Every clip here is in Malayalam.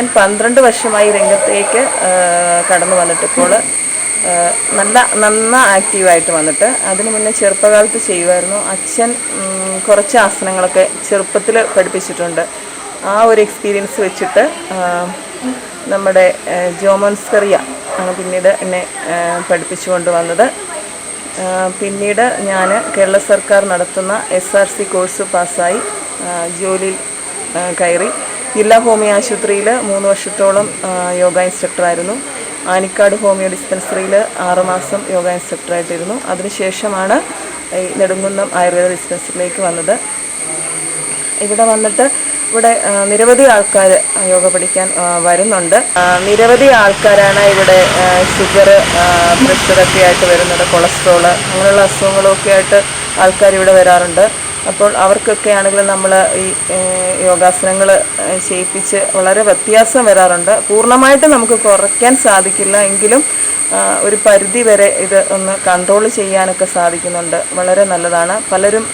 ഞാൻ 12 വർഷമായി രംഗത്തേക്ക് കടന്നു വന്നിട്ട് ഇപ്പോൾ നന്നാ ആക്റ്റീവായിട്ട് വന്നിട്ട്. അതിന് മുന്നേ ചെറുപ്പകാലത്ത് ചെയ്യുമായിരുന്നു. അച്ഛൻ കുറച്ച് ആസനങ്ങളൊക്കെ ചെറുപ്പത്തിൽ പഠിപ്പിച്ചിട്ടുണ്ട്. ആ ഒരു എക്സ്പീരിയൻസ് വെച്ചിട്ട് നമ്മുടെ ജോമോൻസ്കറിയ ആണ് പിന്നീട് എന്നെ പഠിപ്പിച്ചു കൊണ്ടുവന്നത്. പിന്നീട് ഞാൻ കേരള സർക്കാർ നടത്തുന്ന SRC കോഴ്സ് പാസ്സായി ജോലിയിൽ കയറി. ജില്ലാ ഹോമിയോ ആശുപത്രിയിൽ 3 വർഷത്തോളം യോഗ ഇൻസ്ട്രക്ടറായിരുന്നു. ആനിക്കാട് ഹോമിയോ ഡിസ്പെൻസറിയിൽ 6 മാസം യോഗ ഇൻസ്ട്രക്ടറായിട്ടിരുന്നു. അതിനുശേഷമാണ് ഈ നെടുങ്കുന്നം ആയുർവേദ ഡിസ്പെൻസറിയിലേക്ക് വന്നത്. ഇവിടെ വന്നിട്ട് ഇവിടെ നിരവധി ആൾക്കാർ യോഗ പഠിക്കാൻ വരുന്നുണ്ട്. നിരവധി ആൾക്കാരാണ് ഇവിടെ ഷുഗർ, പ്രഷറൊക്കെ ആയിട്ട് വരുന്നത്, കൊളസ്ട്രോള് അങ്ങനെയുള്ള അസുഖങ്ങളൊക്കെ ആയിട്ട് ആൾക്കാർ ഇവിടെ വരാറുണ്ട്. അപ്പോൾ അവർക്കൊക്കെ ആണെങ്കിലും നമ്മൾ ഈ യോഗാസനങ്ങൾ ചെയ്യിപ്പിച്ച് വളരെ വ്യത്യാസം വരാറുണ്ട്. പൂർണ്ണമായിട്ട് നമുക്ക് കുറയ്ക്കാൻ സാധിക്കില്ല, എങ്കിലും ഒരു പരിധി വരെ ഇത് ഒന്ന് കൺട്രോൾ ചെയ്യാനൊക്കെ സാധിക്കുന്നുണ്ട്. വളരെ നല്ലതാണ്. പലരും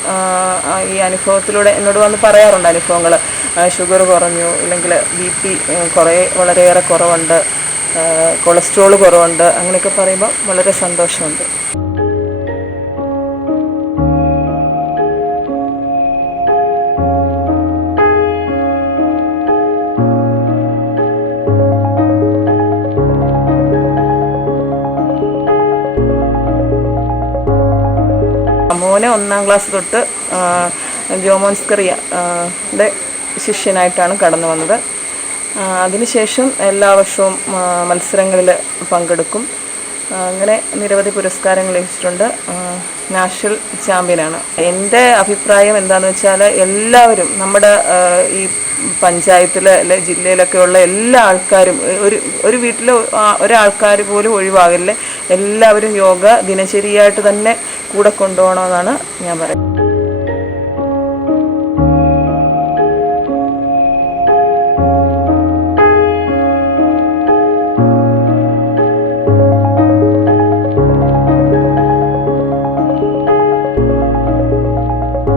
ഈ അനുഭവത്തിലൂടെ എന്നോട് വന്ന് പറയാറുണ്ട് അനുഭവങ്ങൾ. ഷുഗർ കുറഞ്ഞു, ഇല്ലെങ്കിൽ BP വളരെയേറെ കുറവുണ്ട്, കൊളസ്ട്രോൾ കുറവുണ്ട്, അങ്ങനെയൊക്കെ പറയുമ്പോൾ വളരെ സന്തോഷമുണ്ട്. മോനെ 1ാം ക്ലാസ് തൊട്ട് ജോമോൻസ്കറിയ ശിഷ്യനായിട്ടാണ് കടന്നു വന്നത്. അതിനുശേഷം എല്ലാ വർഷവും മത്സരങ്ങളിൽ പങ്കെടുക്കും. അങ്ങനെ നിരവധി പുരസ്കാരങ്ങൾ ലഭിച്ചിട്ടുണ്ട്. നാഷണൽ ചാമ്പ്യനാണ്. എൻ്റെ അഭിപ്രായം എന്താണെന്ന് വെച്ചാൽ എല്ലാവരും നമ്മുടെ ഈ പഞ്ചായത്തിൽ അല്ലെ ജില്ലയിലൊക്കെ ഉള്ള എല്ലാ ആൾക്കാരും ഒരു വീട്ടിൽ ഒരാൾക്കാർ പോലും ഒഴിവാകില്ലേ, എല്ലാവരും യോഗ ദിനചര്യയായിട്ട് തന്നെ കൂടെ കൊണ്ടുപോകണമെന്നാണ് ഞാൻ പറയുന്നത്.